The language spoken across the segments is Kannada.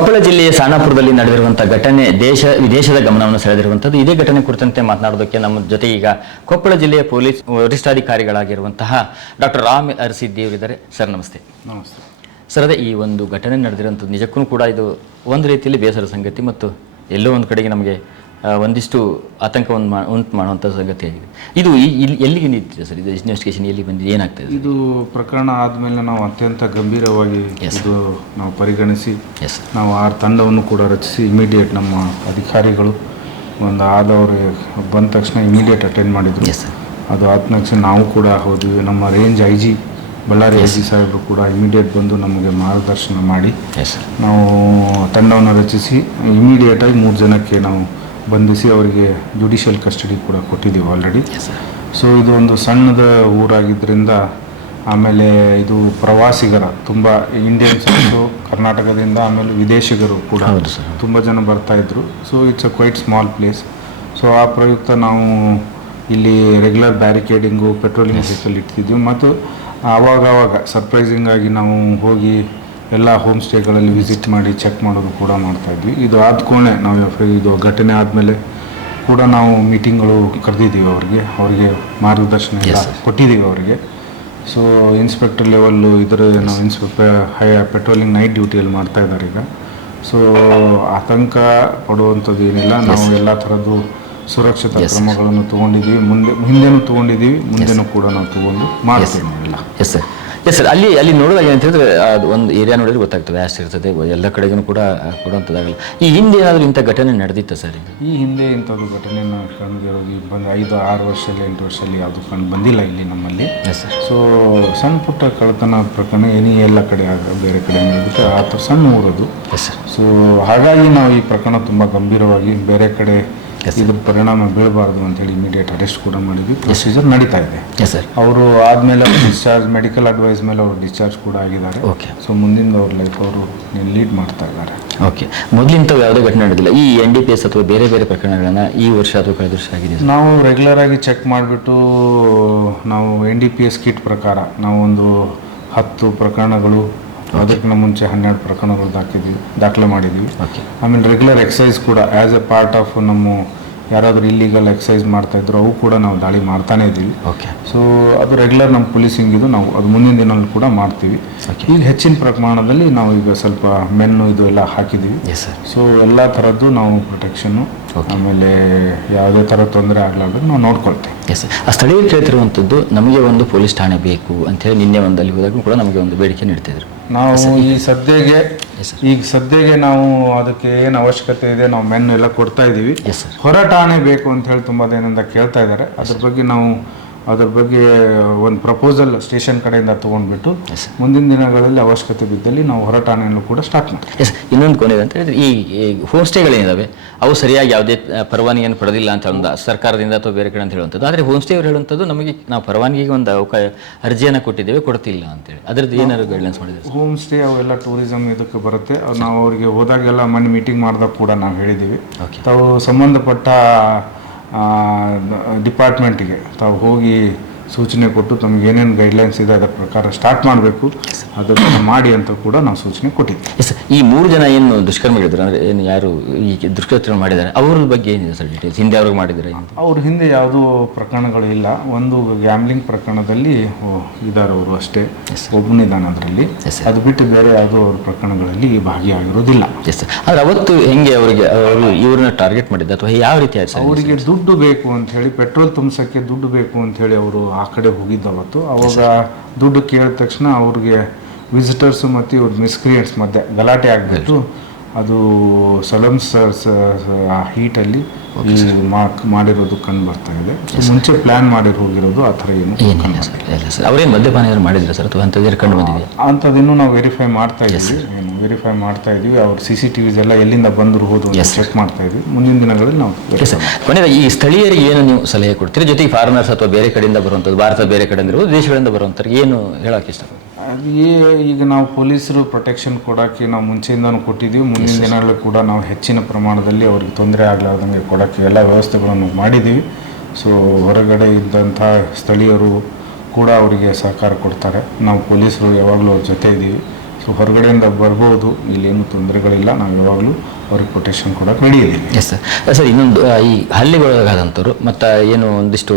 ಕೊಪ್ಪಳ ಜಿಲ್ಲೆಯ ಸಾಣಾಪುರದಲ್ಲಿ ನಡೆದಿರುವಂತಹ ಘಟನೆ ದೇಶ ವಿದೇಶದ ಗಮನವನ್ನು ಸೆಳೆದಿರುವಂತದ್ದು ಇದೇ ಘಟನೆ ಕುರಿತಂತೆ ಮಾತನಾಡೋದಕ್ಕೆ ನಮ್ಮ ಜೊತೆ ಈಗ ಕೊಪ್ಪಳ ಜಿಲ್ಲೆಯ ಪೊಲೀಸ್ ವರಿಷ್ಠಾಧಿಕಾರಿಗಳಾಗಿರುವಂತಹ ಡಾಕ್ಟರ್ ರಾಮ್ ಅರಸಿದ್ದೇವರಿದ್ದಾರೆ. ಸರ್ ನಮಸ್ತೆ. ನಮಸ್ತೆ. ಸರ್ ಅದೇ ಈ ಒಂದು ಘಟನೆ ನಡೆದಿರುವಂಥದ್ದು ನಿಜಕ್ಕೂ ಕೂಡ ಇದು ಒಂದು ರೀತಿಯಲ್ಲಿ ಬೇಸರ ಸಂಗತಿ ಮತ್ತು ಎಲ್ಲೋ ಒಂದು ಕಡೆಗೆ ನಮಗೆ ಒಂದಿಷ್ಟು ಆತಂಕವನ್ನು ಮಾ ಉಂಟು ಮಾಡುವಂಥ ಸಂಗತಿ ಆಗಿದೆ. ಇದು ಇಲ್ಲಿ ಎಲ್ಲಿಗೆ ನಿಂತಿದೆ ಸರ್? ಇದು ಇನ್ವೆಸ್ಟಿಗೇಷನ್ ಎಲ್ಲಿ ಬಂದಿದೆ? ಏನಾಗ್ತದೆ ಇದು ಪ್ರಕರಣ ಆದಮೇಲೆ ನಾವು ಅತ್ಯಂತ ಗಂಭೀರವಾಗಿ. ಇದು ನಾವು ಪರಿಗಣಿಸಿ ಎಸ್ ನಾವು ಆ ತಂಡವನ್ನು ಕೂಡ ರಚಿಸಿ ಇಮಿಡಿಯೇಟ್ ನಮ್ಮ ಅಧಿಕಾರಿಗಳು ಒಂದು ಆದವರು ಬಂದ ತಕ್ಷಣ ಇಮಿಡಿಯೇಟ್ ಅಟೆಂಡ್ ಮಾಡಿದರು. ಎಸ್ ಸರ್ ಅದು ಆದ ತಕ್ಷಣ ನಾವು ಕೂಡ ಹೋದ್ವಿ. ನಮ್ಮ range I G Ballari I G ಸಾಹೇಬರು ಕೂಡ ಇಮಿಡಿಯೇಟ್ ಬಂದು ನಮಗೆ ಮಾರ್ಗದರ್ಶನ ಮಾಡಿ. ಎಸ್ ನಾವು ತಂಡವನ್ನು ರಚಿಸಿ ಇಮಿಡಿಯೇಟಾಗಿ ಮೂರು ಜನಕ್ಕೆ ನಾವು ಬಂಧಿಸಿ ಅವರಿಗೆ ಜುಡಿಷಿಯಲ್ ಕಸ್ಟಡಿ ಕೂಡ ಕೊಟ್ಟಿದ್ದೀವಿ ಆಲ್ರೆಡಿ ಸೊ ಇದು ಒಂದು ಸಣ್ಣದ ಊರಾಗಿದ್ದರಿಂದ ಆಮೇಲೆ ಇದು ಪ್ರವಾಸಿಗರ ತುಂಬ ಇಂಡಿಯನ್ಸ್ ಕರ್ನಾಟಕದಿಂದ ಆಮೇಲೆ ವಿದೇಶಿಗರು ಕೂಡ ತುಂಬ ಜನ ಬರ್ತಾ ಇದ್ರು. So it's uh quiet small place so ಆ ಪ್ರಯುಕ್ತ ನಾವು ಇಲ್ಲಿ ರೆಗ್ಯುಲರ್ ಬ್ಯಾರಿಕೇಡಿಂಗು ಪೆಟ್ರೋಲಿಂಗ್ ವೆಹಿಕಲ್ ಇಟ್ಟಿದ್ದೀವಿ. ಮತ್ತು ಆವಾಗವಾಗ ಆವಾಗ ಸರ್ಪ್ರೈಸಿಂಗ್ ಆಗಿ ನಾವು ಹೋಗಿ ಎಲ್ಲ ಹೋಮ್ ಸ್ಟೇಗಳಲ್ಲಿ ವಿಸಿಟ್ ಮಾಡಿ ಚೆಕ್ ಮಾಡೋದು ಕೂಡ ಮಾಡ್ತಾ ಇದ್ವಿ. ಇದು ಆದ ಕೋಣೆ ನಾವು ಇದು ಘಟನೆ ಆದಮೇಲೆ ಕೂಡ ನಾವು ಮೀಟಿಂಗ್ಗಳು ಕರೆದಿದ್ದೀವಿ ಅವರಿಗೆ. ಅವರಿಗೆ ಮಾರ್ಗದರ್ಶನ ಎಲ್ಲ ಕೊಟ್ಟಿದ್ದೀವಿ ಅವರಿಗೆ. ಸೊ ಇನ್ಸ್ಪೆಕ್ಟರ್ ಲೆವೆಲ್ಲು ಇದರ ನಾವು ಇನ್ಸ್ಪೆಕ್ಟರ್ ಹೈ ಪೆಟ್ರೋಲಿಂಗ್ ನೈಟ್ ಡ್ಯೂಟಿಯಲ್ಲಿ ಮಾಡ್ತಾ ಇದ್ದಾರೆ ಈಗ. ಸೊ ಆತಂಕ ಪಡುವಂಥದ್ದು ಏನಿಲ್ಲ. ನಾವು ಎಲ್ಲ ಥರದ್ದು ಸುರಕ್ಷತಾ ಕ್ರಮಗಳನ್ನು ತೊಗೊಂಡಿದ್ದೀವಿ ಮುಂದೆ ಹಿಂದೆನೂ ತೊಗೊಂಡಿದ್ದೀವಿ ಮುಂದೆನೂ ಕೂಡ ನಾವು ತೊಗೊಂಡು ಮಾಡ್ತೀವಿ. ನಾವೆಲ್ಲ ಎಸ್ ಸರ್ ಎಸ್ ಸರ್ ಅಲ್ಲಿ ಅಲ್ಲಿ ನೋಡಿದಾಗ ಏನಂತ ಹೇಳಿದ್ರೆ ಅದು ಒಂದು ಏರಿಯಾ ನೋಡಿದ್ರೆ ಗೊತ್ತಾಗ್ತದೆ. ವ್ಯಾಸ್ಟ್ ಇರ್ತದೆ ಎಲ್ಲ ಕಡೆಗೂ ಕೂಡ ಕೊಡುವಂಥದ್ದಾಗಲ್ಲ ಈ ಹಿಂದೆ ಏನಾದರೂ ಇಂಥ ಘಟನೆ ನಡೆದಿತ್ತು ಸರ್ ಈ ಹಿಂದೆ ಇಂಥದ್ದು ಘಟನೆ ಕಂಡಿರೋದು ಹೋಗಿ ಬಂದು ಐದು ಆರು ವರ್ಷದಲ್ಲಿ ಎಂಟು ವರ್ಷದಲ್ಲಿ ಯಾವುದು ಕಂಡು ಬಂದಿಲ್ಲ ಇಲ್ಲಿ ನಮ್ಮಲ್ಲಿ. ಎಸ್ ಸರ್ ಸೊ ಸಣ್ಣ ಪುಟ್ಟ ಕಳ್ಳತನ ಪ್ರಕರಣ ಏನೇ ಎಲ್ಲ ಕಡೆ ಆಗ ಬೇರೆ ಕಡೆ ನೋಡಿದ್ರೆ ಆ ಥರ ಸಣ್ಣ ಊರದು. ಎಸ್ ಸರ್ ಸೊ ಹಾಗಾಗಿ ನಾವು ಈ ಪ್ರಕರಣ ತುಂಬ ಗಂಭೀರವಾಗಿ ಬೇರೆ ಕಡೆ ಇದ್ರ ಪರಿಣಾಮ ಬೀಳಬಾರ್ದು ಅಂತೇಳಿ ಇಮಿಡಿಯೇಟ್ ಅರೆಸ್ಟ್ ಕೂಡ ಮಾಡಿದ್ವಿ. ಪ್ರೊಸೀಜರ್ ನಡೀತಾ ಇದೆ. ಎಸ್ ಸರ್ ಅವರು ಆದಮೇಲೆ ಡಿಸ್ಚಾರ್ಜ್ ಮೆಡಿಕಲ್ ಅಡ್ವೈಸ್ ಮೇಲೆ ಅವರು ಡಿಸ್ಚಾರ್ಜ್ ಕೂಡ ಆಗಿದ್ದಾರೆ. ಓಕೆ ಸೊ ಮುಂದಿನ ಅವ್ರ ಲೈಫ್ ಅವರು ಲೀಡ್ ಮಾಡ್ತಾ ಇದ್ದಾರೆ. ಓಕೆ ಮೊದಲಿಂಥವು ಯಾವುದೇ ಘಟನೆ ನಡೆದಿಲ್ಲ. ಈ ಎನ್ ಡಿ ಪಿ ಎಸ್ ಅಥವಾ ಬೇರೆ ಬೇರೆ ಪ್ರಕರಣಗಳನ್ನು ಈ ವರ್ಷ ಅಥವಾ ಕಳೆದ ವರ್ಷ ಆಗಿದೆ ನಾವು ರೆಗ್ಯುಲರ್ ಆಗಿ ಚೆಕ್ ಮಾಡಿಬಿಟ್ಟು ನಾವು N D P S kit ಪ್ರಕಾರ ನಾವು ಒಂದು ಹತ್ತು ಪ್ರಕರಣಗಳು ಅದಕ್ಕಿಂತ ಮುಂಚೆ ಹನ್ನೆರಡು ಪ್ರಕರಣಗಳು ದಾಖಿದ್ವಿ ದಾಖಲೆ ಮಾಡಿದ್ವಿ. ಓಕೆ ಆಮೇಲೆ ರೆಗ್ಯುಲರ್ ಎಕ್ಸಸೈಸ್ ಕೂಡ ಆ್ಯಸ್ ಎ ಪಾರ್ಟ್ ಆಫ್ ನಮ್ಮ ಯಾರಾದರೂ ಇಲ್ಲಿಗಲ್ ಎಕ್ಸಸೈಸ್ ಮಾಡ್ತಾ ಇದ್ರು ಅವು ಕೂಡ ನಾವು ದಾಳಿ ಮಾಡ್ತಾನೆ ಇದ್ದೀವಿ ಓಕೆ ಸೊ ಅದು ರೆಗ್ಯುಲರ್ ನಮ್ಮ ಪೊಲೀಸಿಂಗ್ ಇದು ನಾವು ಅದು ಮುಂದಿನ ದಿನಲ್ಲಿ ಕೂಡ ಮಾಡ್ತೀವಿ. ಈಗ ಹೆಚ್ಚಿನ ಪ್ರಮಾಣದಲ್ಲಿ ನಾವು ಈಗ ಸ್ವಲ್ಪ ಮೆನ್ನು ಇದು ಎಲ್ಲ ಹಾಕಿದ್ದೀವಿ ಸೊ ಎಲ್ಲ ಥರದ್ದು ನಾವು ಪ್ರೊಟೆಕ್ಷನ್ನು ಆಮೇಲೆ ಯಾವುದೇ ಥರ ತೊಂದರೆ ಆಗಲಾರ್ದು ನಾವು ನೋಡ್ಕೊಳ್ತೇವೆ. ಎಸ್ ಆ ಸ್ಥಳೀಯ ಕೇಳ್ತಿರುವಂಥದ್ದು ನಮಗೆ ಒಂದು ಪೊಲೀಸ್ ಠಾಣೆ ಬೇಕು ಅಂತೇಳಿ ನಿನ್ನೆ ಒಂದಲ್ಲಿ ಅಲ್ಲಿ ಹೋದಾಗ ಕೂಡ ನಮಗೆ ಒಂದು ಬೇಡಿಕೆ ನೀಡ್ತಿದ್ರು ನಾವು ಈ ಸದ್ಯಗೆ ಈಗ ಸದ್ಯಗೆ ನಾವು ಅದಕ್ಕೆ ಏನು ಅವಶ್ಯಕತೆ ಇದೆ ನಾವು ಮೆನ್ನು ಎಲ್ಲ ಕೊಡ್ತಾ ಇದ್ದೀವಿ. ಹೊರಟಾಣೆ ಬೇಕು ಅಂತ ಹೇಳಿ ತುಂಬ ದಿನದಿಂದ ಕೇಳ್ತಾ ಇದ್ದಾರೆ. ಅದ್ರ ಬಗ್ಗೆ ನಾವು ಅದ್ರ ಬಗ್ಗೆ ಒಂದು ಪ್ರಪೋಸಲ್ ಸ್ಟೇಷನ್ ಕಡೆಯಿಂದ ತೊಗೊಂಡ್ಬಿಟ್ಟು ಮುಂದಿನ ದಿನಗಳಲ್ಲಿ ಅವಶ್ಯಕತೆ ಬಿದ್ದಲ್ಲಿ ನಾವು ಹೊರಟಾಣೆಯನ್ನು ಕೂಡ ಸ್ಟಾರ್ಟ್ ಮಾಡ್ತೀವಿ. ಎಸ್ ಇನ್ನೊಂದು ಕೊನೆಯದು ಅಂತ ಹೇಳಿದ್ರೆ ಈ ಹೋಮ್ ಸ್ಟೇಗಳೇನಿದಾವೆ ಅವು ಸರಿಯಾಗಿ ಯಾವುದೇ ಪರವಾನಗಿಯನ್ನು ಪಡೆದಿಲ್ಲ ಅಂತ ಒಂದು ಸರ್ಕಾರದಿಂದ ಅಥವಾ ಬೇರೆ ಕಡೆ ಅಂತ ಹೇಳುವಂಥದ್ದು. ಆದರೆ ಹೋಮ್ ಸ್ಟೇ ಅವರು ಹೇಳುವಂಥದ್ದು ನಮಗೆ ನಾವು ಪರವಾನಗಿಗೆ ಒಂದು ಅವಕಾಶ ಅರ್ಜಿಯನ್ನು ಕೊಟ್ಟಿದ್ದೇವೆ ಕೊಡ್ತಿಲ್ಲ ಅಂತೇಳಿ ಅದರದ್ದು ಏನಾದ್ರು ಗೈಡ್ಲೈನ್ಸ್ ಮಾಡಿದ್ರೆ ಹೋಮ್ ಸ್ಟೇ ಅವೆಲ್ಲ ಟೂರಿಸಮ್ ಇದಕ್ಕೆ ಬರುತ್ತೆ. ನಾವು ಅವರಿಗೆ ಹೋದಾಗೆಲ್ಲ ಮೊನ್ನೆ ಮೀಟಿಂಗ್ ಮಾಡಿದಾಗ ಕೂಡ ನಾವು ಹೇಳಿದ್ದೀವಿ. ತಾವು ಸಂಬಂಧಪಟ್ಟ ಡಿಪಾರ್ಟ್ಮೆಂಟಿಗೆ ತಾವು ಹೋಗಿ ಸೂಚನೆ ಕೊಟ್ಟು ತಮ್ಗೆ ಏನೇನು ಗೈಡ್ಲೈನ್ಸ್ ಇದೆ ಅದರ ಪ್ರಕಾರ ಸ್ಟಾರ್ಟ್ ಮಾಡಬೇಕು. ಅದನ್ನು ಮಾಡಿ ಅಂತ ಕೂಡ ನಾವು ಸೂಚನೆ ಕೊಟ್ಟಿದ್ದೆ ಎಸ್ ಈ ಮೂರು ಜನ ಏನು ದುಷ್ಕರ್ಮ ಹೇಳಿದ್ರು ಅಂದರೆ ಏನು ಯಾರು ಈ ದುಷ್ಕೃತ್ಯ ಮಾಡಿದ್ದಾರೆ? ಅವ್ರ ಬಗ್ಗೆ ಏನಿದೆ ಸರ್ ಡೀಟೇಲ್ಸ್ ಹಿಂದೆ ಅವ್ರಿಗೆ ಮಾಡಿದ್ದಾರೆ ಅವ್ರ ಹಿಂದೆ ಯಾವುದೂ ಪ್ರಕರಣಗಳು ಇಲ್ಲ. ಒಂದು ಗ್ಯಾಮ್ಲಿಂಗ್ ಪ್ರಕರಣದಲ್ಲಿ ಇದ್ದಾರೆ ಅವರು ಅಷ್ಟೇ. ಒಬ್ಬನಿದ್ದಾನೆ ಅದರಲ್ಲಿ. ಅದು ಬಿಟ್ಟು ಬೇರೆ ಯಾವುದೋ ಅವ್ರ ಪ್ರಕರಣಗಳಲ್ಲಿ ಭಾಗಿಯಾಗಿರೋದಿಲ್ಲ. ಎಸ್ ಆದರೆ ಅವತ್ತು ಹೆಂಗೆ ಅವರಿಗೆ ಅವರು ಇವ್ರನ್ನ ಟಾರ್ಗೆಟ್ ಮಾಡಿದ್ದ ಅಥವಾ ಯಾವ ರೀತಿ ಆಯ್ತು ಸರ್ ಅವರಿಗೆ ದುಡ್ಡು ಬೇಕು ಅಂತ ಹೇಳಿ ಪೆಟ್ರೋಲ್ ತುಂಬಿಸೋಕ್ಕೆ ದುಡ್ಡು ಬೇಕು ಅಂತ ಹೇಳಿ ಅವರು ಆ ಕಡೆ ಹೋಗಿದ್ದು ಅವತ್ತು. ಅವಾಗ ದುಡ್ಡು ಕೇಳಿದ ತಕ್ಷಣ ಅವ್ರಿಗೆ ವಿಸಿಟರ್ಸ್ ಮತ್ತು ಇವ್ರ ಮಿಸ್ಕ್ರಿಯೆಂಟ್ಸ್ ಮಧ್ಯೆ ಗಲಾಟೆ ಆಗಬೇಕು ಅದು ಸಲಮ್ಸ್ ಆ ಹೀಟಲ್ಲಿ ಮಾಡಿರೋದು ಕಂಡು ಬರ್ತಾ ಇದೆ. ಮುಂಚೆ ಪ್ಲಾನ್ ಮಾಡಿ ಹೋಗಿರೋದು ಆ ಥರ ಏನು ಏನಿಲ್ಲ ಸರ್. ಇಲ್ಲ ಸರ್. ಅವ್ರೇನು ಮದ್ಯಪಾನ ಏನಾದ್ರು ಮಾಡಿದ್ರೆ ಸರ್? ಅಥವಾ ಅಂಥದ್ದು ಕಂಡು ಬಂದಿದೆ ಅಂಥದ್ದಿನ್ನೂ ನಾವು ವೆರಿಫೈ ಮಾಡ್ತಾ ಇದ್ದೀವಿ ಏನು ವೆರಿಫೈ ಮಾಡ್ತಾ ಇದ್ದೀವಿ ಅವ್ರ ಸಿ ಸಿ ಟಿ ವಿಸ್ ಎಲ್ಲ ಎಲ್ಲಿಂದ ಬಂದರು ಹೋದು ಚೆಕ್ ಮಾಡ್ತಾ ಇದ್ವಿ. ಮುಂದಿನ ದಿನಗಳಲ್ಲಿ ನಾವು ಸರ್ ಈ ಸ್ಥಳೀಯರಿಗೆ ಏನು ನೀವು ಸಲಹೆ ಕೊಡ್ತೀರಿ? ಜೊತೆಗೆ ಫಾರಿನರ್ಸ್ ಅಥವಾ ಬೇರೆ ಕಡೆಯಿಂದ ಬರುವಂಥದ್ದು ಭಾರತ ಬೇರೆ ಕಡೆಯಿಂದ ಇರ್ಬೋದು ದೇಶಗಳಿಂದ ಬರುವಂಥವ್ರಿಗೆ ಏನು ಹೇಳೋಕೆ ಇಷ್ಟಪಡ್ತೀನಿ ಅದು ಈಗ ನಾವು ಪೊಲೀಸರು ಪ್ರೊಟೆಕ್ಷನ್ ಕೊಡೋಕ್ಕೆ ನಾವು ಮುಂಚೆಯಿಂದನೂ ಕೊಟ್ಟಿದ್ದೀವಿ. ಮುಂದಿನ ದಿನಗಳು ಕೂಡ ನಾವು ಹೆಚ್ಚಿನ ಪ್ರಮಾಣದಲ್ಲಿ ಅವ್ರಿಗೆ ತೊಂದರೆ ಆಗಲಾರ್ದಂಗೆ ಕೊಡೋಕ್ಕೆ ಎಲ್ಲ ವ್ಯವಸ್ಥೆಗಳನ್ನು ಮಾಡಿದ್ದೀವಿ. ಸೊ ಹೊರಗಡೆ ಇದ್ದಂಥ ಸ್ಥಳೀಯರು ಕೂಡ ಅವರಿಗೆ ಸಹಕಾರ ಕೊಡ್ತಾರೆ. ನಾವು ಪೊಲೀಸರು ಯಾವಾಗಲೂ ಅವ್ರ ಜೊತೆ ಇದ್ದೀವಿ. ಸೊ ಹೊರಗಡೆಯಿಂದ ಬರ್ಬೋದು ಇಲ್ಲೇನು ತೊಂದರೆಗಳಿಲ್ಲ. ನಾವು ಯಾವಾಗಲೂ ಅವ್ರಿಗೆ ಕೊಟೇಶನ್ ಕೊಡೋಕೆ ರೆಡಿ ಎಸ್ ಸರ್ ಸರ್ ಇನ್ನೊಂದು ಈ ಹಳ್ಳಿಗೊಳಗಾದಂಥವ್ರು ಮತ್ತು ಏನು ಒಂದಿಷ್ಟು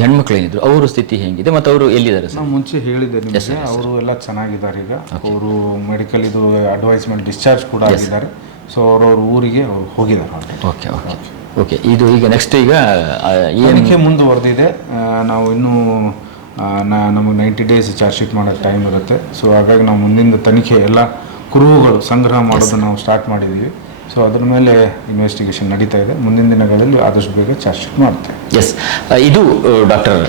ಹೆಣ್ಮಕ್ಳು ಏನಿದ್ರು ಅವ್ರ ಸ್ಥಿತಿ ಹೇಗಿದೆ ಮತ್ತು ಅವರು ಎಲ್ಲಿದ್ದಾರೆ ಸರ್ ನಾವು ಮುಂಚೆ ಹೇಳಿದ್ದೆ ನಿಮಗೆ ಅವರು ಎಲ್ಲ ಚೆನ್ನಾಗಿದ್ದಾರೆ ಈಗ. ಅವರು ಮೆಡಿಕಲ್ ಇದು ಅಡ್ವೈಸ್ಮೆಂಟ್ ಡಿಸ್ಚಾರ್ಜ್ ಕೂಡ ಆಗಿದ್ದಾರೆ. ಸೊ ಅವ್ರವ್ರ ಊರಿಗೆ ಅವ್ರು. ಹೋಗಿದ್ದಾರೆ ಓಕೆ ಓಕೆ ಓಕೆ ಇದು ಈಗ ನೆಕ್ಸ್ಟ್ ಈಗ ಏನಕ್ಕೆ ಮುಂದುವರೆದಿದೆ. ನಾವು ಇನ್ನೂ ನಾ ನಮಗೆ ನೈಂಟಿ ಡೇಸ್ ಚಾರ್ಜ್ ಶೀಟ್ ಮಾಡೋ ಟೈಮ್ ಇರುತ್ತೆ. ಸೊ ಹಾಗಾಗಿ ನಾವು ಮುಂದಿನ ತನಿಖೆ ಎಲ್ಲ ಕುರುಹುಗಳು ಸಂಗ್ರಹ ಮಾಡೋದನ್ನು ನಾವು ಸ್ಟಾರ್ಟ್ ಮಾಡಿದ್ದೀವಿ ಸೊ ಅದ್ರ ಮೇಲೆ ಇನ್ವೆಸ್ಟಿಗೇಷನ್ ನಡೀತಾ ಇದೆ. ಮುಂದಿನ ದಿನಗಳಲ್ಲಿ ಆದಷ್ಟು ಬೇಗ ಚಾರ್ಜ್ ಶೀಟ್ ಮಾಡ್ತೇವೆ ಎಸ್ ಇದು ಡಾಕ್ಟರ್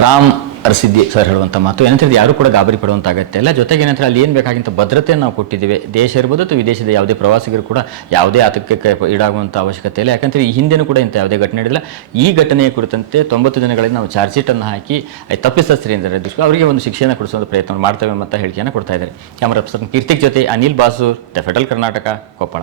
ರಾಮ್ ಅರಸಿದ್ದಿ ಸರ್ ಹೇಳುವಂಥ ಮಾತು. ಏನಂತಂದ್ರೆ ಯಾರು ಕೂಡ ಗಾಬರಿ ಪಡುವಂಥ ಅಗತ್ಯ ಇಲ್ಲ. ಜೊತೆಗೆ ಏನಂದ್ರೆ ಅಲ್ಲಿ ಏನು ಬೇಕಾಗಿಂತ ಭದ್ರತೆಯನ್ನು ನಾವು ಕೊಟ್ಟಿದ್ದೇವೆ. ದೇಶ ಇರ್ಬೋದು ಅಥವಾ ವಿದೇಶದ ಯಾವುದೇ ಪ್ರವಾಸಿಗರು ಕೂಡ ಯಾವುದೇ ಆತಂಕಕ್ಕೆ ಈಡಾಗುವಂಥ ಅವಶ್ಯಕತೆ ಇಲ್ಲ. ಯಾಕಂದರೆ ಈ ಹಿಂದೆನೂ ಕೂಡ ಇಂಥ ಯಾವುದೇ ಘಟನೆ ನಡೆದಿಲ್ಲ. ಈ ಘಟನೆಯ ಕುರಿತಂತೆ ತೊಂಬತ್ತು ದಿನಗಳಲ್ಲಿ ನಾವು ಚಾರ್ಜ್ ಶೀಟನ್ನು ಹಾಕಿ ತಪ್ಪಿಸ್ತಸ್ಥರಿಂದ ದೃಷ್ಟಿ ಅವರಿಗೆ ಒಂದು ಶಿಕ್ಷೆಯನ್ನು ಕೊಡಿಸುವಂಥ ಪ್ರಯತ್ನ ಮಾಡ್ತೇವೆ ಅಂತ ಹೇಳಿಕೆಯನ್ನು ಕೊಡ್ತಾ ಇದ್ದಾರೆ. ಕ್ಯಾಮರಾ ಪರ್ಸನ್ ಕೀರ್ತಿಕ್ ಜೊತೆ ಅನಿಲ್ ಬಾಸು, ದ ಫೆಡರಲ್ ಕರ್ನಾಟಕ, ಕೊಪ್ಪಳ.